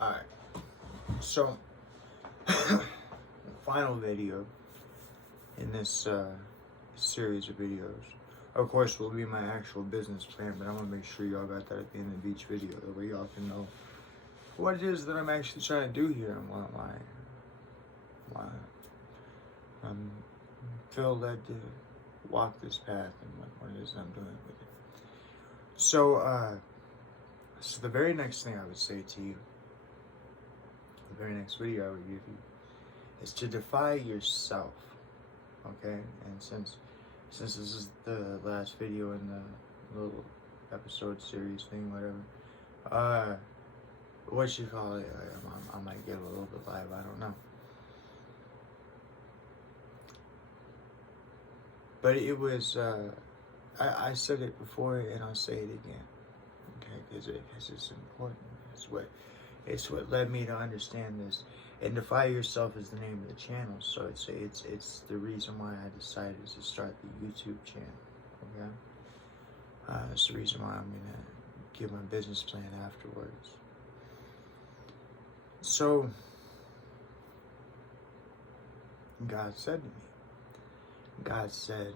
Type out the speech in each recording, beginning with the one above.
Alright, so final video in this series of videos, of course, will be my actual business plan, but I'm gonna make sure y'all got that at the end of each video, that way y'all can know what it is that I'm actually trying to do here and why I'm feel led to walk this path and what it is I'm doing with it. So, so the very next thing I would say to you, the very next video I would give you, is to defy yourself. Okay, and since this is the last video in the little episode series thing, whatever, what you call it, I might get a little bit live, I don't know. But it was, I said it before and I'll say it again, okay, because it's important. It's what led me to understand this. And Defy Yourself is the name of the channel, so it's the reason why I decided to start the YouTube channel, okay? It's the reason why I'm gonna give my business plan afterwards. So, God said to me, God said,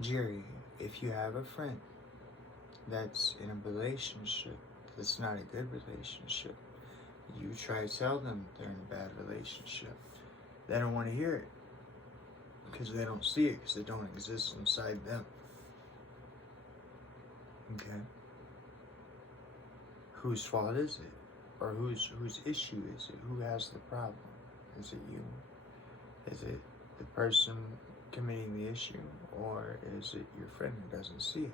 Jerry, if you have a friend that's in a relationship that's not a good relationship, you try to tell them they're in a bad relationship. They don't want to hear it because they don't see it, because it don't exist inside them. Okay? Whose fault is it? Or whose issue is it? Who has the problem? Is it you? Is it the person committing the issue? Or is it your friend who doesn't see it?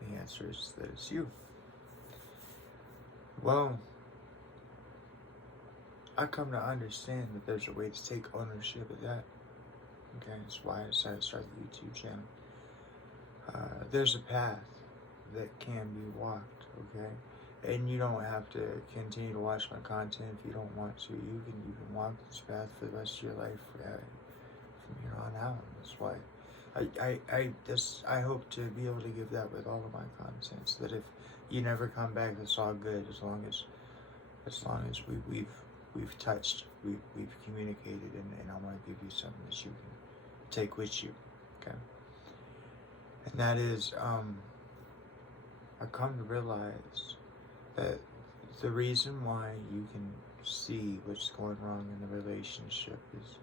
The answer is that it's you. Well, I come to understand that there's a way to take ownership of that. Okay, that's why I decided to start the YouTube channel. There's a path that can be walked, okay? And you don't have to continue to watch my content if you don't want to. You can walk this path for the rest of your life from here on out. That's why I hope to be able to give that with all of my content, so that if you never come back, it's all good. As long as we've touched, we've communicated, and I want to give you something that you can take with you, okay? And that is, I come to realize that the reason why you can see what's going wrong in the relationship is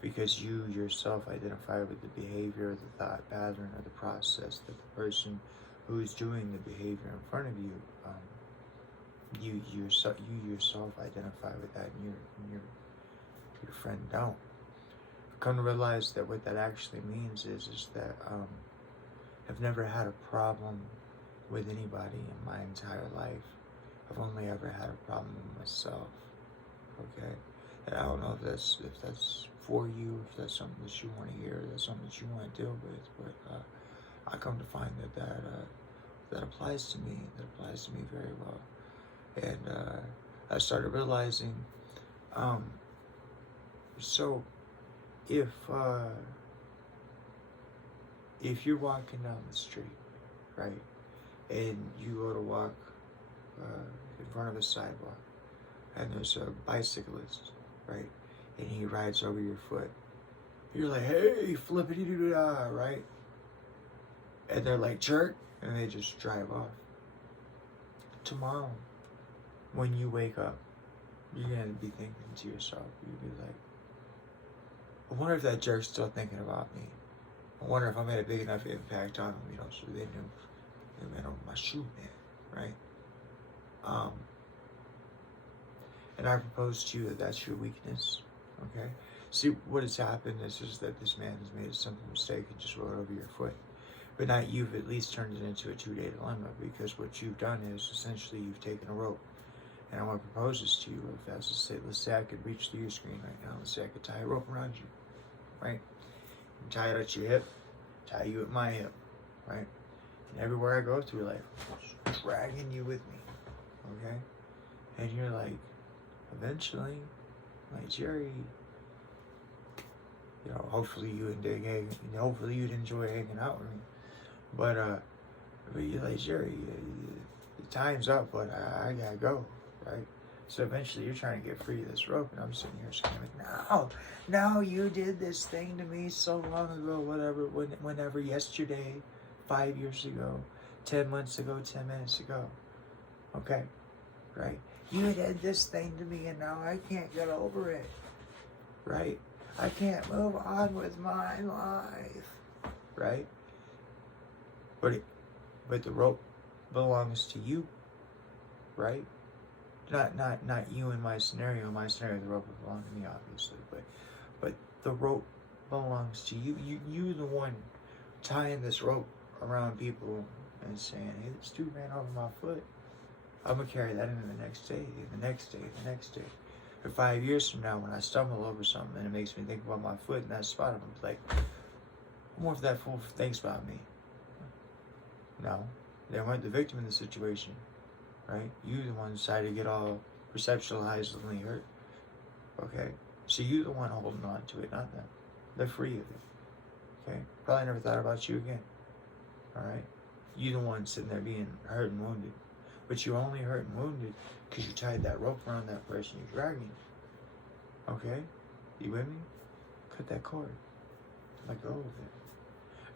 because you yourself identify with the behavior, the thought pattern, or the process that the person who's doing the behavior in front of you, you yourself identify with that, and your friend don't. I've come to realize that what that actually means is that I've never had a problem with anybody in my entire life. I've only ever had a problem with myself. Okay, and I don't know if that's for you, if that's something that you want to hear, if that's something that you want to deal with. But I come to find that applies to me. That applies to me very well. And I started realizing, so if you're walking down the street, right, and you go to walk in front of a sidewalk, and there's a bicyclist, right, and he rides over your foot, you're like, hey, flippity-doo-dah, right, and they're like, jerk, and they just drive off. Tomorrow, when you wake up, you're going to be thinking to yourself, you'll be like, I wonder if that jerk's still thinking about me. I wonder if I made a big enough impact on them, so they knew my shoe, man, right? And I propose to you that that's your weakness, okay? See, what has happened is that this man has made a simple mistake and just rode over your foot. But now you've at least turned it into a two-day dilemma, because what you've done is essentially you've taken a rope. And I want to propose this to you. If that's to say, let's say I could reach through your screen right now. Let's say I could tie a rope around you, right? And tie it at your hip, tie you at my hip, right? And everywhere I go through life, dragging you with me, okay? And you're like, eventually, like, Jerry, hopefully you'd enjoy hanging out with me. But you're like, Jerry, the time's up, but I gotta go, right? So eventually you're trying to get free of this rope, and I'm sitting here screaming, no, you did this thing to me so long ago, whatever, whenever, yesterday, 5 years ago, 10 months ago, 10 minutes ago, okay, right? You did this thing to me, and now I can't get over it, right? I can't move on with my life, right? But the rope belongs to you, right? Not you in my scenario. In my scenario, the rope would belong to me, obviously. But the rope belongs to you. You the one tying this rope around people and saying, hey, this dude ran over my foot. I'm going to carry that into the next day, the next day, the next day. Or 5 years from now, when I stumble over something and it makes me think about my foot in that spot, I'm like, I wonder if that fool thinks about me. No, they weren't the victim in the situation, right? You the one decided to get all perceptualizedly hurt, okay? So you the one holding on to it, not them. They're free of it, okay? Probably never thought about you again, all right? You the one sitting there being hurt and wounded. But you're only hurt and wounded because you tied that rope around that person you're dragging, okay? You with me? Cut that cord. Let go of it.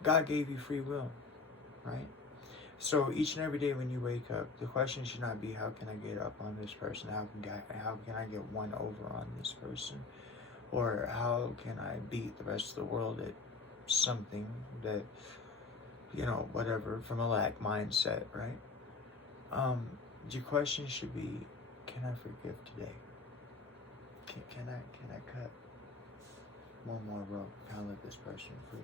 God gave you free will, right? So each and every day when you wake up, the question should not be, how can I get up on this person? How can I get one over on this person? Or how can I beat the rest of the world at something that, whatever, from a lack mindset, right? Your question should be, can I forgive today? Can I cut one more rope? Can I let this person free?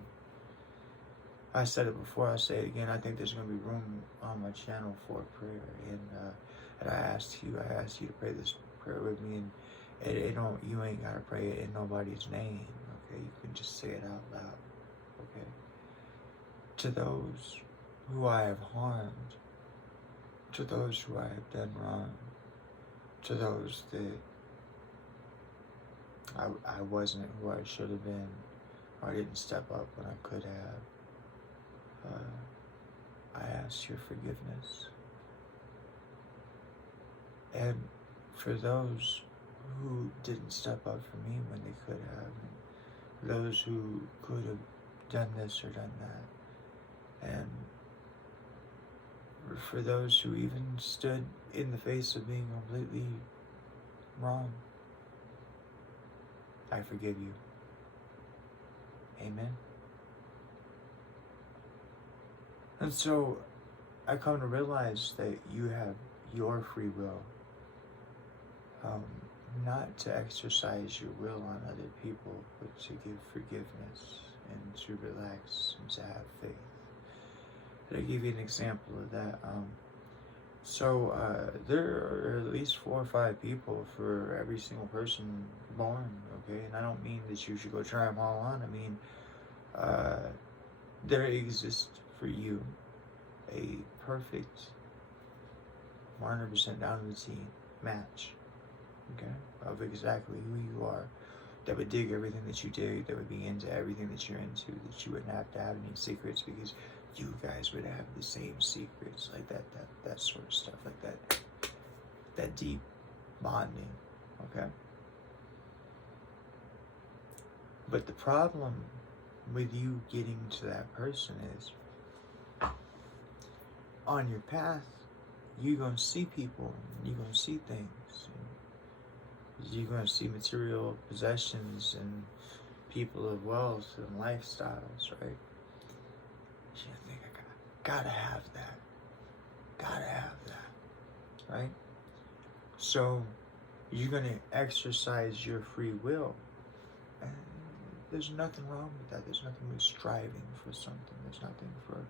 I said it before, I'll say it again. I think there's going to be room on my channel for prayer, and I asked you to pray this prayer with me, and you ain't got to pray it in nobody's name, okay? You can just say it out loud, okay? To those who I have harmed, to those who I have done wrong, to those that I wasn't who I should have been, or I didn't step up when I could have. I ask your forgiveness. And for those who didn't step up for me when they could have, and those who could have done this or done that, and for those who even stood in the face of being completely wrong, I forgive you. Amen. And so I come to realize that you have your free will, not to exercise your will on other people, but to give forgiveness and to relax and to have faith. I'll give you an example of that. There are at least 4 or 5 people for every single person born, okay? And I don't mean that you should go try them all on. I mean, there exists for you a perfect 100% down to the T match, okay, of exactly who you are, that would dig everything that you dig, that would be into everything that you're into, that you wouldn't have to have any secrets because you guys would have the same secrets, like that sort of stuff, like that deep bonding, okay? But the problem with you getting to that person is, on your path, you're going to see people, you're going to see things, you're going to see material possessions and people of wealth and lifestyles, right? You think, gotta have that, right? So you're going to exercise your free will, and there's nothing wrong with that. There's nothing with striving for something. There's nothing for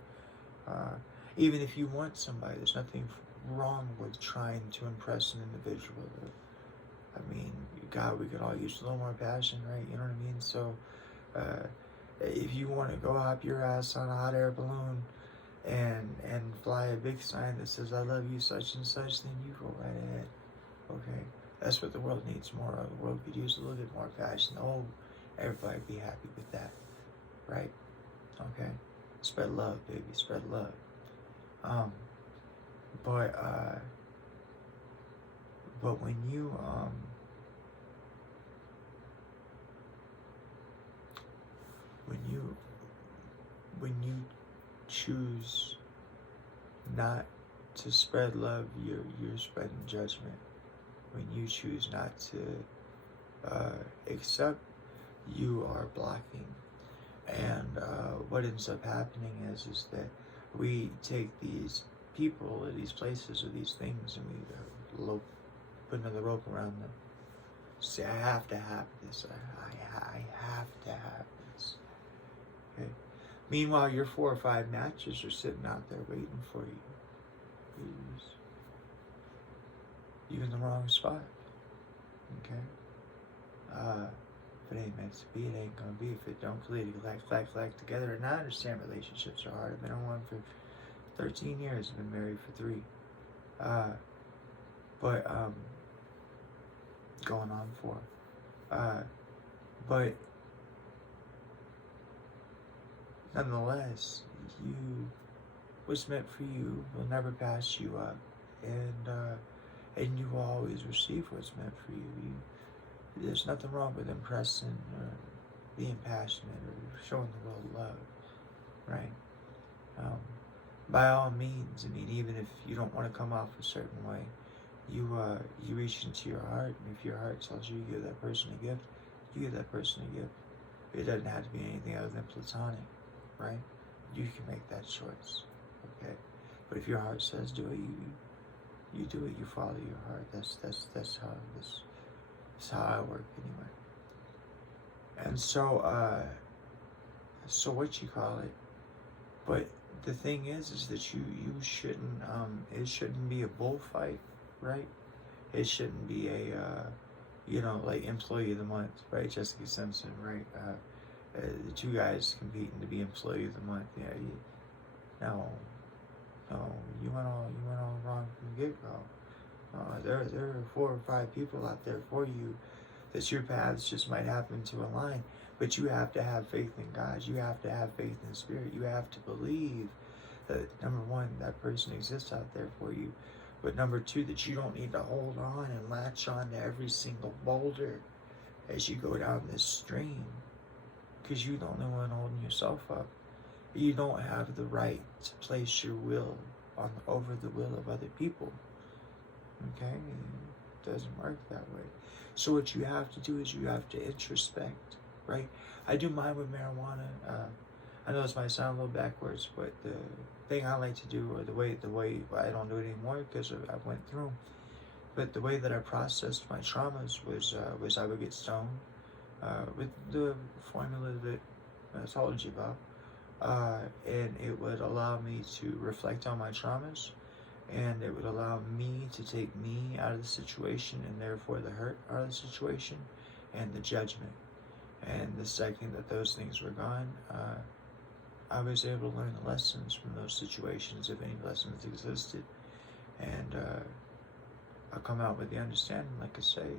even if you want somebody, there's nothing wrong with trying to impress an individual. I mean, God, we could all use a little more passion, right? You know what I mean? So if you want to go hop your ass on a hot air balloon and fly a big sign that says, I love you, such and such, then you go right ahead, okay? That's what the world needs more of. The world could use a little bit more passion. Oh, everybody be happy with that, right? Okay? Spread love, baby, spread But when you when you choose not to spread love, you're spreading judgment. When you choose not to accept, you are blocking. And what ends up happening is that we take these people or these places or these things and we put another rope around them. Say, I have to have this. I have to have this. Okay. Meanwhile, your 4 or 5 matches are sitting out there waiting for you. You're in the wrong spot. Okay. If it ain't meant to be, it ain't gonna be. If it don't clearly clack together. And I understand relationships are hard. I've been on one for 13 years. I've been married for 3. But going on 4. But nonetheless, what's meant for you will never pass you up, and you will always receive what's meant for you. There's nothing wrong with impressing or being passionate or showing the world love, right? By all means, I mean, even if you don't want to come off a certain way, you reach into your heart, and if your heart tells you give that person a gift, you give that person a gift. It doesn't have to be anything other than platonic, right? You can make that choice, okay? But if your heart says do it, you do it. You follow your heart. That's how I work anyway. And so what you call it? But the thing is that you shouldn't. It shouldn't be a bullfight, right? It shouldn't be a like employee of the month, right? Jessica Simpson, right? The 2 guys competing to be employee of the month. Yeah, no, you went all wrong from the get-go. There are 4 or 5 people out there for you that your paths just might happen to align. But you have to have faith in God. You have to have faith in Spirit. You have to believe that, number 1, that person exists out there for you. But number 2, that you don't need to hold on and latch on to every single boulder as you go down this stream, because you're the only one holding yourself up. You don't have the right to place your will over the will of other people. Okay? It doesn't work that way. So what you have to do is you have to introspect, right? I do mine with marijuana. I know this might sound a little backwards, but the thing I like to do, or the way I don't do it anymore because I went through, but the way that I processed my traumas was I would get stoned with the formula that I told you about, and it would allow me to reflect on my traumas, and it would allow me to take me out of the situation, and therefore the hurt out of the situation, and the judgment. And the second that those things were gone, I was able to learn the lessons from those situations, if any lessons existed. And I come out with the understanding, like I say,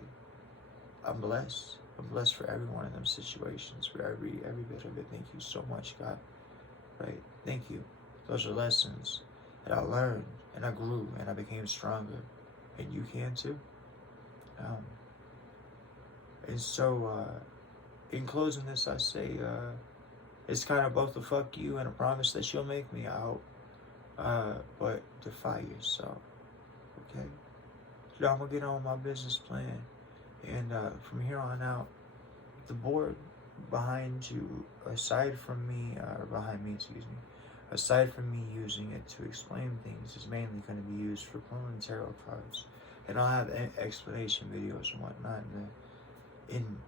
I'm blessed. I'm blessed for every one of them situations, for every bit of it. Thank you so much, God. Right? Thank you. Those are lessons that I learned, and I grew, and I became stronger. And you can too. And so, in closing this, I say, it's kind of both a fuck you and a promise that you'll make me out. But defy yourself. Okay? So I'm going to get on with my business plan. And from here on out, the board behind you, aside from me, aside from me using it to explain things, is mainly going to be used for pulling tarot cards. And I'll have explanation videos and whatnot in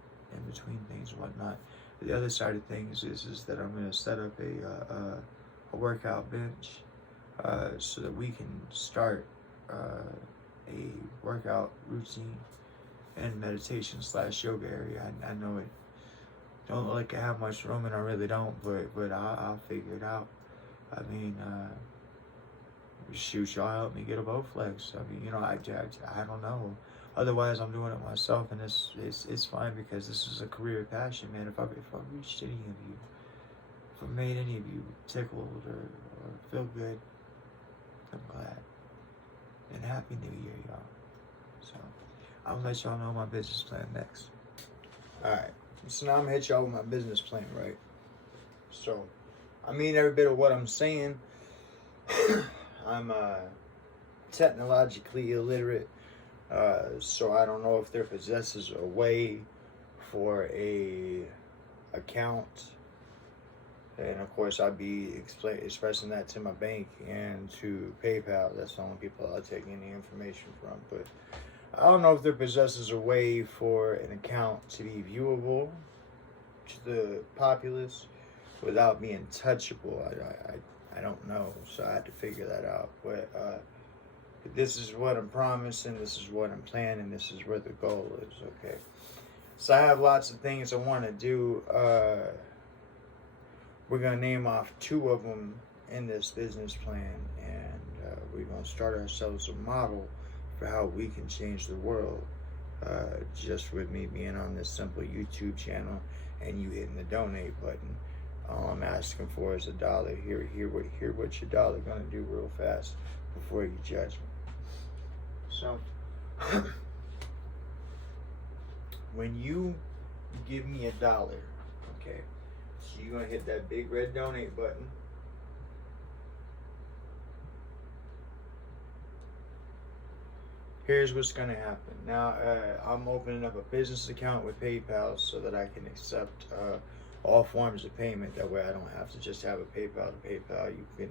between things and whatnot. The other side of things is that I'm going to set up a workout bench so that we can start a workout routine and meditation / yoga area. I know it don't look like I have much room, and I really don't, but I'll figure it out. I mean, shoot, y'all help me get a Bowflex. I mean, I don't know. Otherwise, I'm doing it myself, and it's fine, because this is a career passion, man. If I reached any of you, if I made any of you tickled or feel good, I'm glad. And Happy New Year, y'all. So. I'll let y'all know my business plan next. Alright, so now I'm gonna hit y'all with my business plan, right? So, I mean every bit of what I'm saying. I'm technologically illiterate, so I don't know if there possesses a way for a account, and of course I'll be expressing that to my bank and to PayPal. That's the only people I'll take any information from. But I don't know if there possesses a way for an account to be viewable to the populace without being touchable. I don't know, so I had to figure that out. But this is what I'm promising, this is what I'm planning, this is where the goal is, okay? So I have lots of things I want to do. We're going to name off 2 of them in this business plan, and we're going to start ourselves a model for how we can change the world, just with me being on this simple YouTube channel and you hitting the donate button. All I'm asking for is $1. Hear what your dollar gonna do real fast before you judge me. So, when you give me $1, okay, so you're gonna hit that big red donate button. Here's what's gonna happen. Now, I'm opening up a business account with PayPal so that I can accept all forms of payment. That way I don't have to just have a PayPal to PayPal. You can,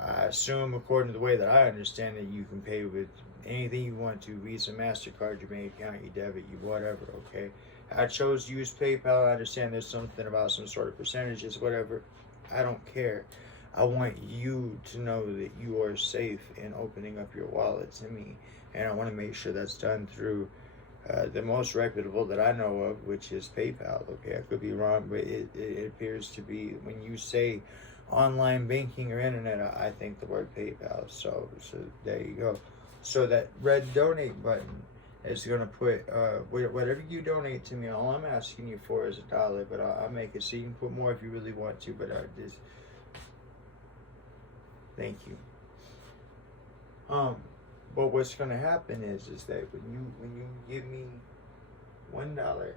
I assume, according to the way that I understand it, you can pay with anything you want to: Visa, MasterCard, your bank account, your debit, you whatever, okay? I chose to use PayPal. I understand there's something about some sort of percentages, whatever. I don't care. I want you to know that you are safe in opening up your wallet to me. And I want to make sure that's done through the most reputable that I know of, which is PayPal. Okay, I could be wrong, but it appears to be, when you say online banking or internet, I think the word PayPal. So there you go. So that red donate button is going to put whatever you donate to me. All I'm asking you for is $1, but I'll make it so you can put more if you really want to. But this, thank you. But what's going to happen is that when you give me $1,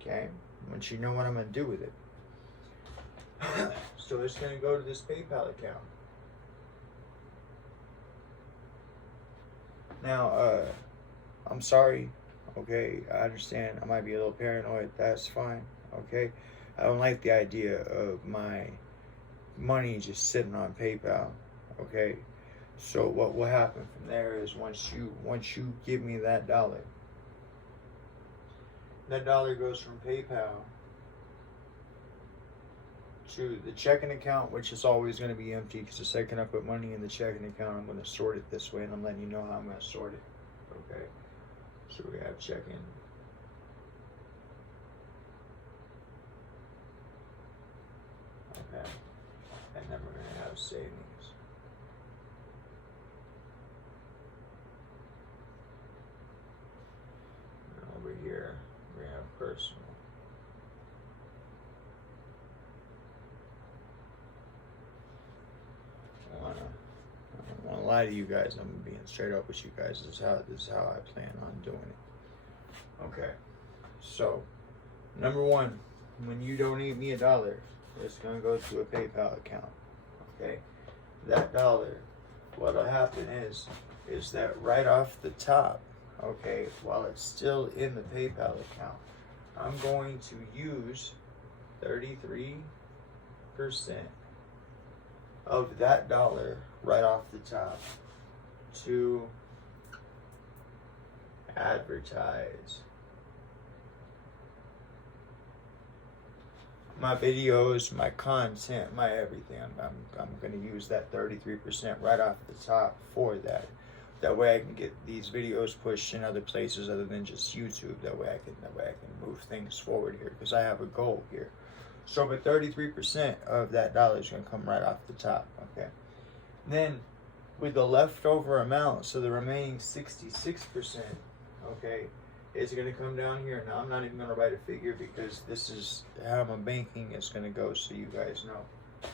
okay, once you know what I'm going to do with it. So it's going to go to this PayPal account. Now, I'm sorry, okay, I understand I might be a little paranoid, that's fine, okay? I don't like the idea of my money just sitting on PayPal, okay? So what will happen from there is once you give me that $1 goes from PayPal to the checking account, which is always going to be empty, because the second I put money in the checking account, I'm going to sort it this way, and I'm letting you know how I'm going to sort it, okay? So we have checking. Okay. And then we're going to have savings. And over here, we have personal. I don't want to lie to you guys. I'm being straight up with you guys. This is how I plan on doing it. Okay. So, number one, when you donate me $1, it's gonna go to a PayPal account. Okay. That $1, what'll happen is that right off the top, okay, while it's still in the PayPal account, I'm going to use 33% of that $1 right off the top to advertise my videos, my content, my everything. I'm going to use that 33% right off the top for that. That way I can get these videos pushed in other places other than just YouTube. That way I can move things forward here, because I have a goal here. So, but 33% of that $1 is going to come right off the top, okay? Then, with the leftover amount, so the remaining 66%, okay, is going to come down here. Now, I'm not even going to write a figure, because this is how my banking is going to go, so you guys know.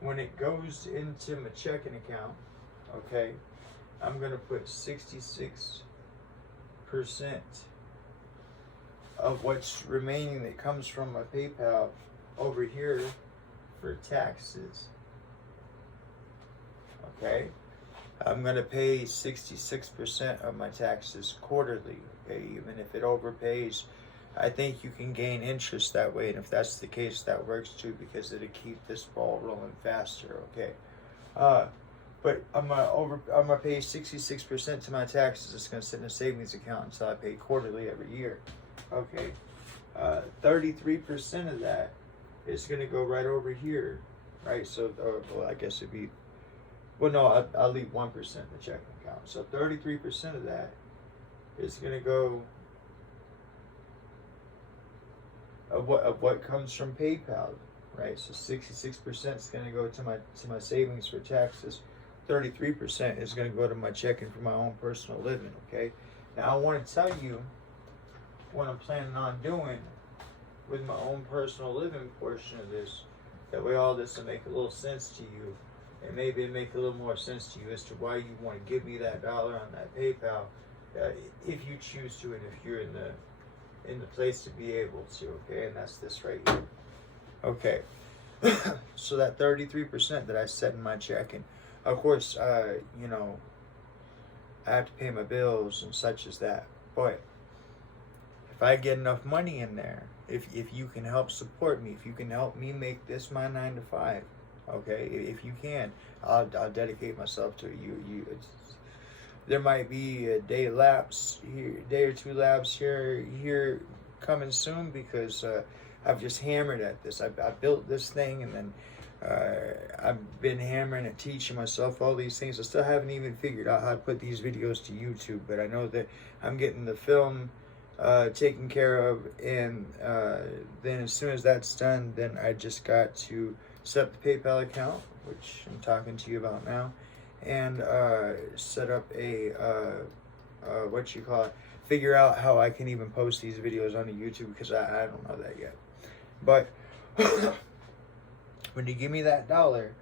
When it goes into my checking account, okay, I'm going to put 66% of what's remaining that comes from my PayPal over here for taxes. Okay? I'm going to pay 66% of my taxes quarterly. Okay? Even if it overpays, I think you can gain interest that way. And if that's the case, that works too, because it'll keep this ball rolling faster. Okay? But I'm gonna pay 66% to my taxes. It's gonna sit in a savings account until I pay quarterly every year. Okay, 33% of that is gonna go right over here, right? So, well, I guess it'd be, well, no, I'll leave 1% in the checking account. So 33% of that is gonna go of what comes from PayPal, right? So 66% is gonna go to my savings for taxes. 33% is going to go to my checking for my own personal living. Okay, now I want to tell you what I'm planning on doing with my own personal living portion of this. That way all this will make a little sense to you, and maybe it make a little more sense to you as to why you want to give me that dollar on that PayPal, if you choose to, and if you're in the place to be able to. Okay, and that's this right here. Okay, so that 33% that I set in my checking. Of course, you know, I have to pay my bills and such as that. But if I get enough money in there, if you can help support me, if you can help me make this my 9 to 5, okay, if you can, I'll dedicate myself to you. There might be a day or two lapse here coming soon, because I've just hammered at this. I built this thing, and then I've been hammering and teaching myself all these things. I still haven't even figured out how to put these videos to YouTube, but I know that I'm getting the film taken care of, and then as soon as that's done, then I just got to set up the PayPal account, which I'm talking to you about now, and set up a figure out how I can even post these videos onto YouTube, because I don't know that yet. But when you give me that dollar,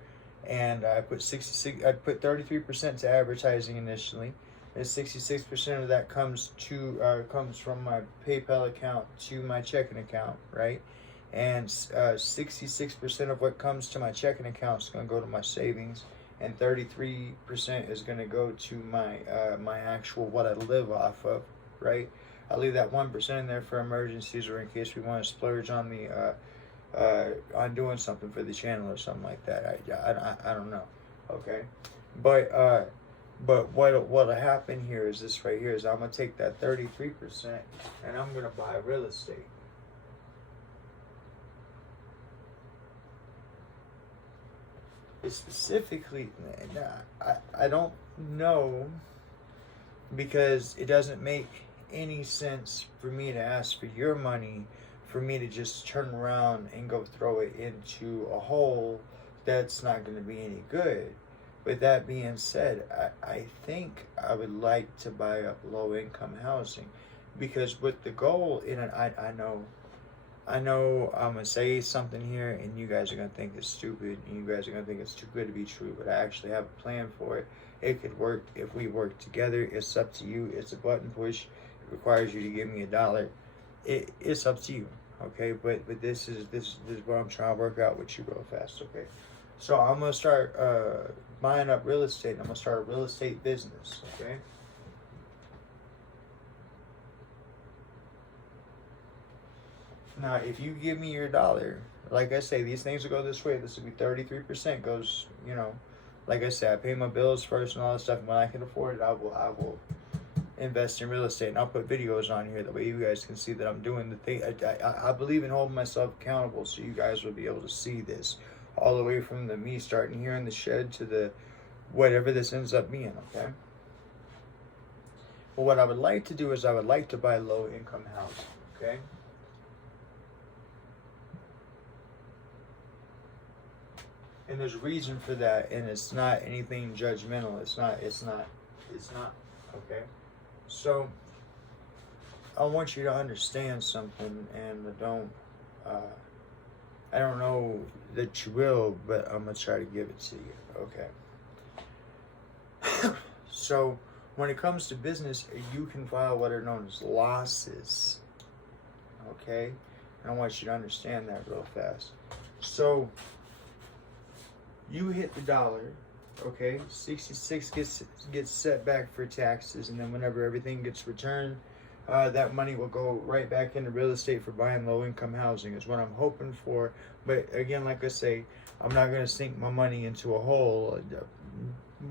and I put 33% to advertising initially, and 66% of that comes from my PayPal account to my checking account, right? And 66% of what comes to my checking account is going to go to my savings, and 33% is going to go to my my actual what I live off of, right? I leave that 1% in there for emergencies, or in case we want to splurge on the on doing something for the channel or something like that. I don't know. Okay, but what'll happen here is this right here, is I'm gonna take that 33% and I'm gonna buy real estate. It's specifically, I don't know, because it doesn't make any sense for me to ask for your money, for me to just turn around and go throw it into a hole that's not going to be any good. With that being said, I think I would like to buy up low-income housing, because with the goal in it, I know I'm going to say something here, and you guys are going to think it's stupid, and you guys are going to think it's too good to be true, but I actually have a plan for it. It could work if we work together. It's up to you. It's a button push. It requires you to give me $1. It's up to you, okay? But this is what I'm trying to work out with you real fast, okay? So I'm gonna start buying up real estate. I'm gonna start a real estate business, okay? Now, if you give me your $1, like I say, these things will go this way. This will be 33% goes, you know, like I said, I pay my bills first and all that stuff. And when I can afford it, I will invest in real estate, and I'll put videos on here, that way you guys can see that I'm doing the thing. I believe in holding myself accountable, so you guys will be able to see this all the way from me starting here in the shed to the whatever this ends up being, okay? But what I would like to do is I would like to buy low-income housing, okay? And there's a reason for that, and it's not anything judgmental. It's not, okay? So, I want you to understand something, and I don't know that you will, but I'm going to try to give it to you, okay? So when it comes to business, you can file what are known as losses. Okay? And I want you to understand that real fast. So you hit the dollar, okay? 66 gets set back for taxes, and then whenever everything gets returned, that money will go right back into real estate for buying low-income housing is what I'm hoping for. But again, like I say, I'm not going to sink my money into a hole. I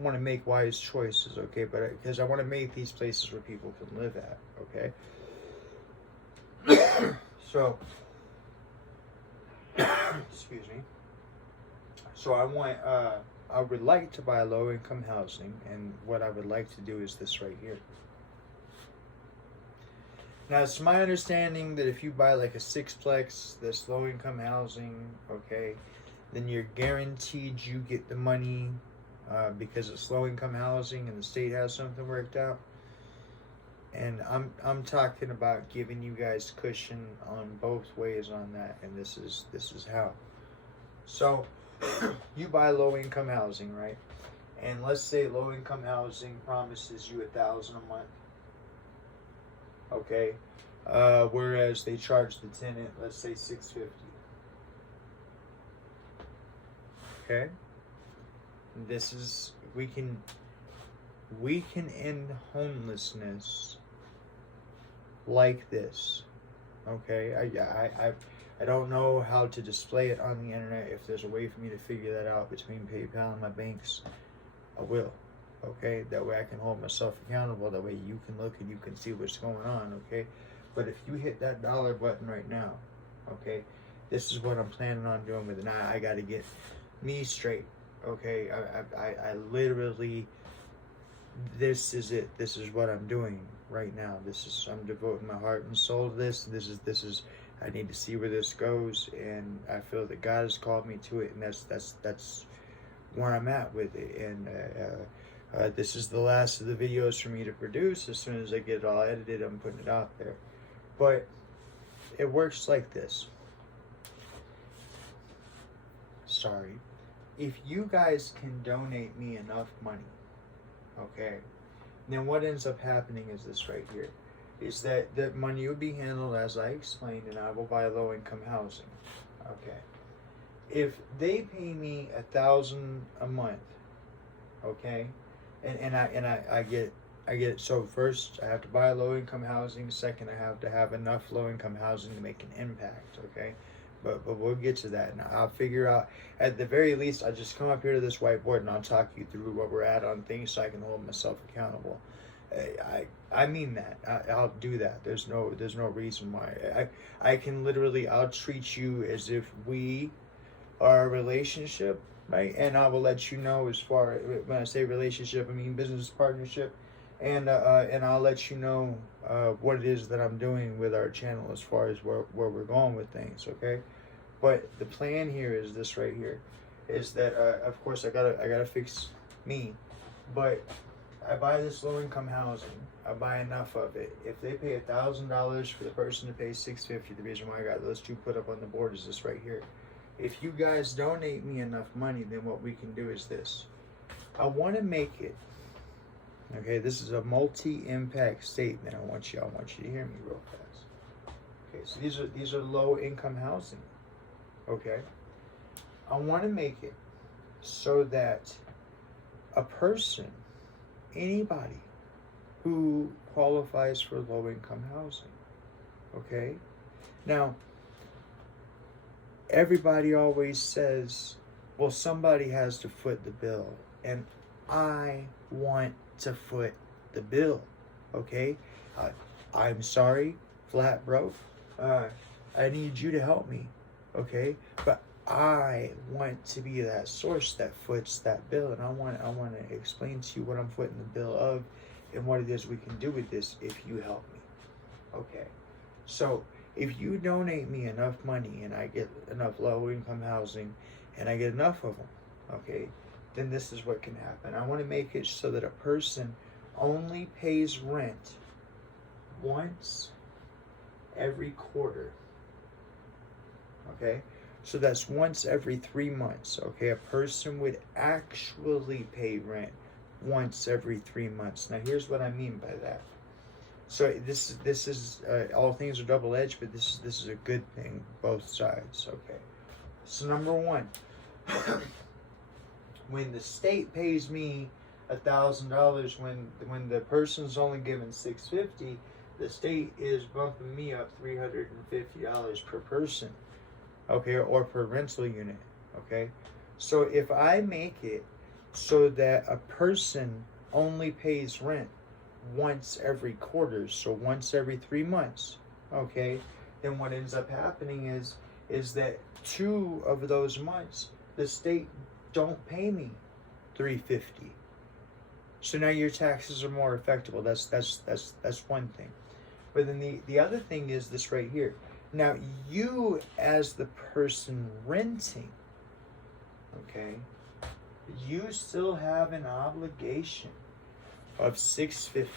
want to make wise choices, okay? But because I want to make these places where people can live at, okay? So, excuse me. So I would like to buy low-income housing, and what I would like to do is this right here. Now, it's my understanding that if you buy like a sixplex that's low-income housing, okay, then you're guaranteed you get the money because it's low-income housing and the state has something worked out. And I'm talking about giving you guys cushion on both ways on that, and this is how. So you buy low-income housing, right? And let's say low-income housing promises you $1,000 a month. Okay, whereas they charge the tenant, let's say $650. Okay, this is we can end homelessness like this. Okay, I don't know how to display it on the internet. If there's a way for me to figure that out between PayPal and my banks, I will. Okay, that way I can hold myself accountable. That way you can look and you can see what's going on. Okay, but if you hit that dollar button right now, okay, this is what I'm planning on doing with it. Now I got to get me straight. Okay, I literally, this is it. This is what I'm doing right now. I'm devoting my heart and soul to this. This is. I need to see where this goes, and I feel that God has called me to it, and that's where I'm at with it. And this is the last of the videos for me to produce. As soon as I get it all edited, I'm putting it out there. But it works like this. Sorry. If you guys can donate me enough money, okay, then what ends up happening is this right here. Is that money will be handled as I explained, and I will buy low-income housing. Okay. If they pay me $1,000 a month, okay, and I get it. So first, I have to buy low-income housing. Second, I have to have enough low-income housing to make an impact. Okay, but we'll get to that. Now I'll figure out. At the very least, I'll just come up here to this whiteboard and I'll talk you through where we're at on things, so I can hold myself accountable. I mean that. I'll do that. There's no reason why. I can literally, I'll treat you as if we are a relationship, right? And I will let you know, as far, when I say relationship, I mean business partnership, and I'll let you know what it is that I'm doing with our channel as far as where we're going with things, okay? But the plan here is this right here, is that of course I gotta fix me, but I buy this low-income housing. I buy enough of it. If they pay $1,000 for the person to pay $650, the reason why I got those two put up on the board is this right here. If you guys donate me enough money, then what we can do is this. I want to make it. Okay, this is a multi-impact statement. I want you to hear me real fast. Okay, so these are low-income housing. Okay, I want to make it so that a person, anybody who qualifies for low-income housing, okay? Now, everybody always says, well, somebody has to foot the bill, and I want to foot the bill, okay? I'm sorry, flat broke. I need you to help me, okay? But I want to be that source that foots that bill, and I want to explain to you what I'm footing the bill of and what it is we can do with this if you help me. Okay, so if you donate me enough money and I get enough low-income housing and I get enough of them, okay, then this is what can happen. I want to make it so that a person only pays rent once every quarter, okay? So that's once every 3 months, okay? A person would actually pay rent once every 3 months. Now, here's what I mean by that. So this is all things are double-edged, but this is a good thing, both sides. Okay. So number one, when the state pays me $1,000, when the person's only given $650, the state is bumping me up $350 per person, okay, or per rental unit, okay. So if I make it so that a person only pays rent once every quarter, so once every 3 months, okay, then what ends up happening is that 2 of those months the state don't pay me $350. So now your taxes are more effective. That's one thing. But then the other thing is this right here. Now you as the person renting, okay, you still have an obligation of $650.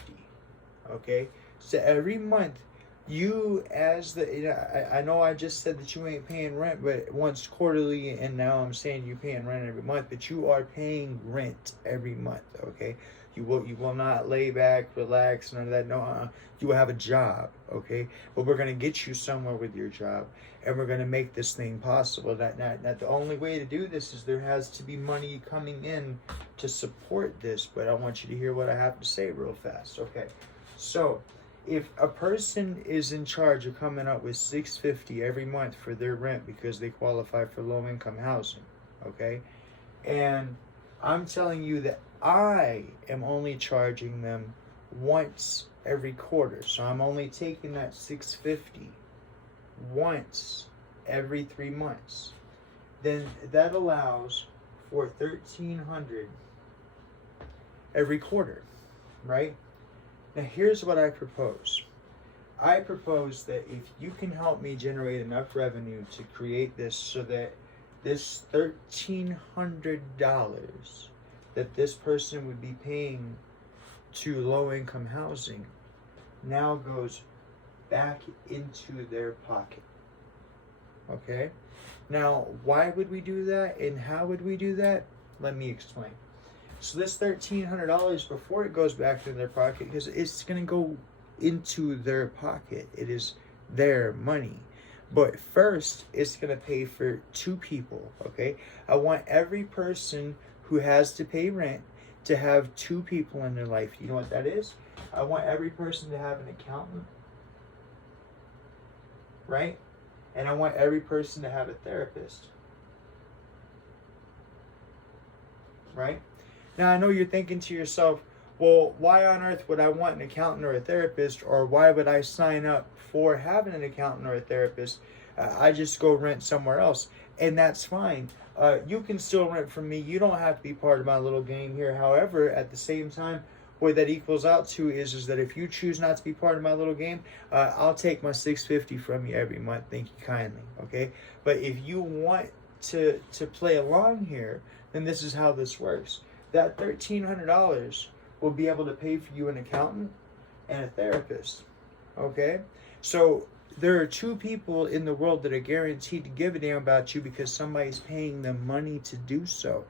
Okay, so every month you as the, I know I just said that you ain't paying rent but once quarterly, and now I'm saying you're paying rent every month, but you are paying rent every month. Okay, you will not lay back, relax, none of that. No, you will have a job. Okay, but we're gonna get you somewhere with your job, and we're gonna make this thing possible. That the only way to do this is there has to be money coming in to support this. But I want you to hear what I have to say real fast. Okay, so if a person is in charge of coming up with $650 every month for their rent because they qualify for low-income housing, okay, and I'm telling you that I am only charging them once every quarter, so I'm only taking that $650 once every 3 months, then that allows for $1,300 every quarter, right? Now here's what I propose. I propose that if you can help me generate enough revenue to create this so that this $1,300 that this person would be paying to low-income housing now goes back into their pocket. Okay? Now, why would we do that and how would we do that? Let me explain. So this $1,300, before it goes back into their pocket, because it's going to go into their pocket. It is their money. But first, it's going to pay for 2 people, okay? I want every person who has to pay rent to have 2 people in their life. You know what that is? I want every person to have an accountant, right? And I want every person to have a therapist, right? Now, I know you're thinking to yourself, well, why on earth would I want an accountant or a therapist, or why would I sign up for having an accountant or a therapist? I just go rent somewhere else, and that's fine. You can still rent from me. You don't have to be part of my little game here. However, at the same time, what that equals out to is that if you choose not to be part of my little game, I'll take my $650 from you every month. Thank you kindly, okay? But if you want to play along here, then this is how this works. That $1,300 will be able to pay for you an accountant and a therapist, okay? So there are 2 people in the world that are guaranteed to give a damn about you because somebody's paying them money to do so,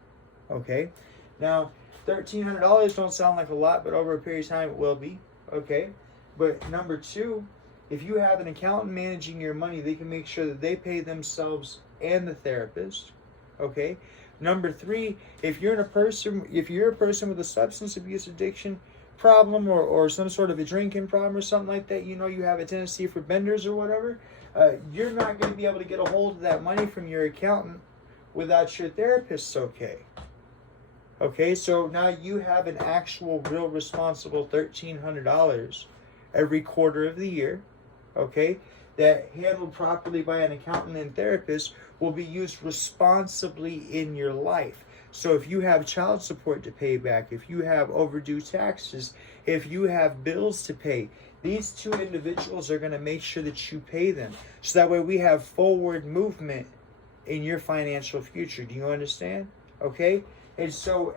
okay? Now, $1,300 don't sound like a lot, but over a period of time it will be, okay? But number 2, if you have an accountant managing your money, they can make sure that they pay themselves and the therapist, okay? Number 3, if you're a person with a substance abuse addiction problem or some sort of a drinking problem or something like that, you know you have a tendency for benders or whatever, you're not going to be able to get a hold of that money from your accountant without your therapist's okay. Okay, so now you have an actual, real, responsible $1,300 every quarter of the year, okay, that handled properly by an accountant and therapist will be used responsibly in your life. So if you have child support to pay back, if you have overdue taxes, if you have bills to pay, these 2 individuals are going to make sure that you pay them. So that way we have forward movement in your financial future. Do you understand? Okay? And so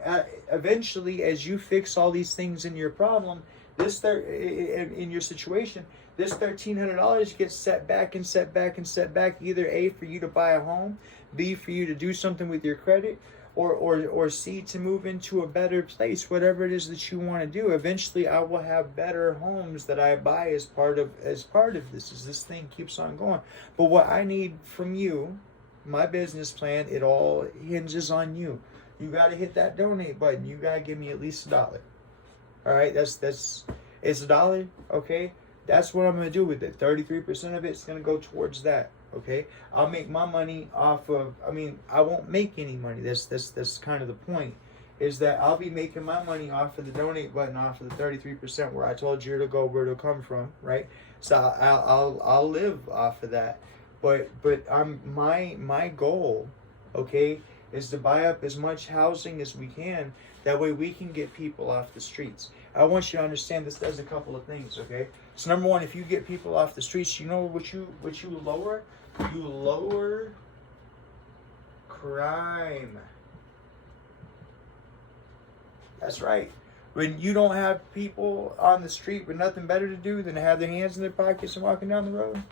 eventually, as you fix all these things in your problem, in your situation, this $1,300 gets set back and set back and set back, either A, for you to buy a home, B, for you to do something with your credit, or see to move into a better place, whatever it is that you want to do. Eventually I will have better homes that I buy as part of this, as this thing keeps on going. But what I need from you, my business plan, it all hinges on you. You got to hit that donate button. You got to give me at least $1. All right, it's $1, okay? That's what I'm going to do with it. 33% of it's going to go towards that, okay? I'll make my money off of, I won't make any money. That's kind of the point, is that I'll be making my money off of the donate button, off of the 33% where I told you to go, where to come from, right? So I'll live off of that. But my goal, okay, is to buy up as much housing as we can. That way we can get people off the streets. I want you to understand this does a couple of things, okay? So number one, if you get people off the streets, you know what you lower? You lower crime. That's right. When you don't have people on the street with nothing better to do than to have their hands in their pockets and walking down the road,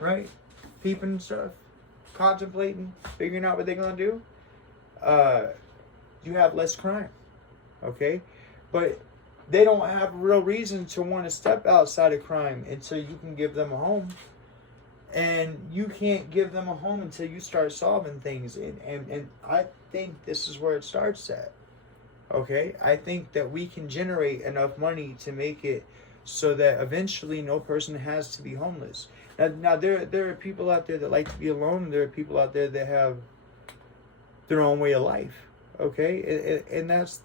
right? Peeping stuff, contemplating, figuring out what they're gonna do, you have less crime, okay? But they don't have a real reason to want to step outside of crime until you can give them a home. And you can't give them a home until you start solving things. And I think this is where it starts at, okay? I think that we can generate enough money to make it so that eventually no person has to be homeless. Now there are people out there that like to be alone. There are people out there that have their own way of life, okay? And that's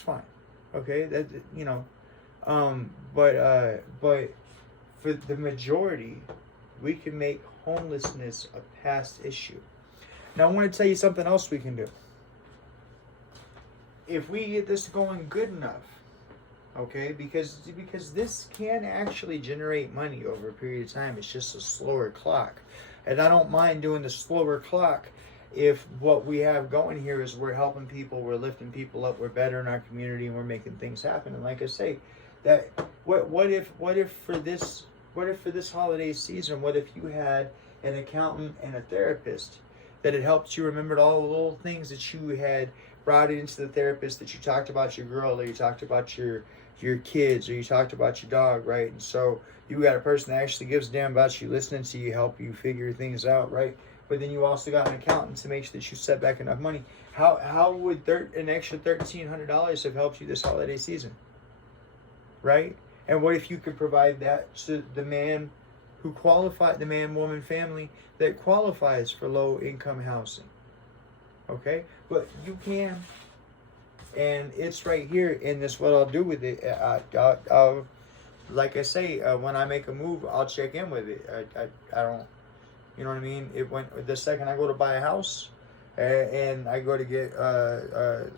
fine, okay? That, you know, but for the majority, we can make homelessness a past issue. Now I want to tell you something else we can do. If we get this going good enough, okay, because this can actually generate money over a period of time. It's just a slower clock. And I don't mind doing the slower clock if what we have going here is we're helping people, we're lifting people up, we're better in our community, and we're making things happen. And like I say, that what if for this holiday season, what if you had an accountant and a therapist that had helped you remembered all the little things that you had brought into the therapist, that you talked about your girl, or you talked about your kids, or you talked about your dog, right? And so you got a person that actually gives a damn about you, listening to you, help you figure things out, right? But then you also got an accountant to make sure that you set back enough money. How would an extra $1,300 have helped you this holiday season, right? And what if you could provide that to the man who qualified, the man, woman, family that qualifies for low income housing, okay? But you can. And it's right here in this, what I'll do with it. I'll like I say, when I make a move, I'll check in with it. I don't, you know what I mean? The second I go to buy a house and I go to get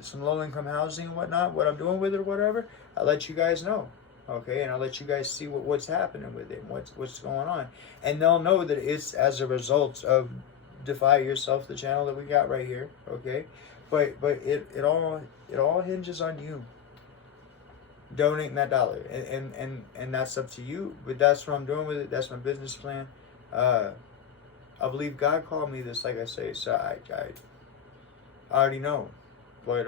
some low income housing and whatnot, what I'm doing with it or whatever, I'll let you guys know. Okay, and I'll let you guys see what's happening with it and what's going on. And they'll know that it's as a result of Defy Yourself, the channel that we got right here, okay? But it all hinges on you donating that $1. And that's up to you. But that's what I'm doing with it. That's my business plan. I believe God called me this, like I say, so I already know. But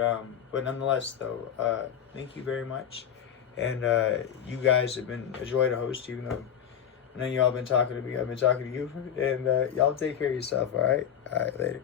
nonetheless, though, thank you very much. And you guys have been a joy to host, even though I know y'all been talking to me. I've been talking to you. And y'all take care of yourself, all right? All right, later.